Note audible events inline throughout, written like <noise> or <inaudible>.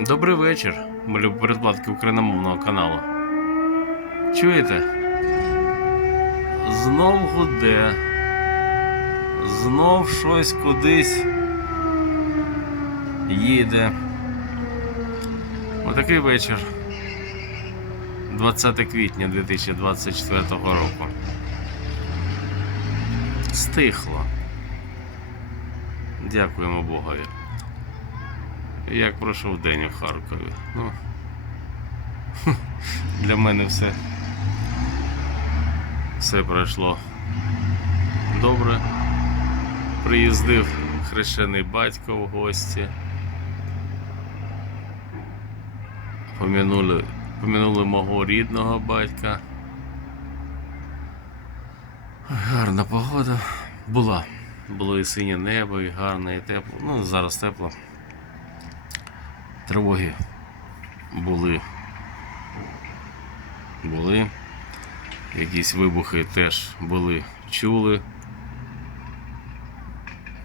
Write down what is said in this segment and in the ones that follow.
Добрий вечір, ми любі передплатки україномовного каналу. Чуєте? Знов гуде. Знов щось кудись їде. Отакий вечір. 20 квітня 2024 року. Стихло. Дякуємо Богові. Як пройшов день у Харкові. Ну, <laughs> для мене все. Все пройшло добре. Приїздив хрещений батько в гості. Помянули, помянули мого рідного батька. Гарна погода була. Було і синє небо, і гарне, і тепло. Ну, зараз тепло. Тривоги були. Були. Якісь вибухи теж були, чули.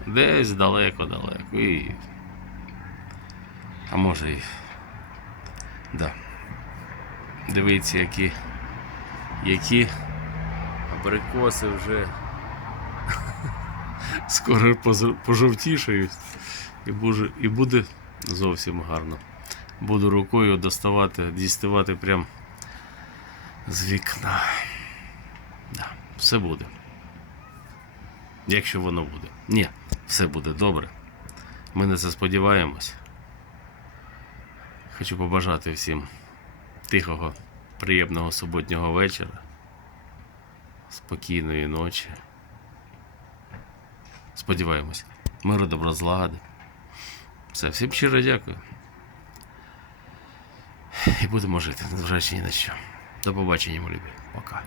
Десь далеко-далеко. І... А може і. Да. Дивіться, які. Які абрикоси вже <laughs> скоро пожовтішають. І буде зовсім гарно. Буду рукою доставати, діставати прям з вікна. Да, все буде. Якщо воно буде. Ні, все буде добре. Ми на це сподіваємось. Хочу побажати всім тихого, приємного суботнього вечора, спокійної ночі. Сподіваємось, миру добро злагоди. Все, всім щиро дякую. І будемо жити, незважаючи ні на що. До побачення, мої любі. Пока.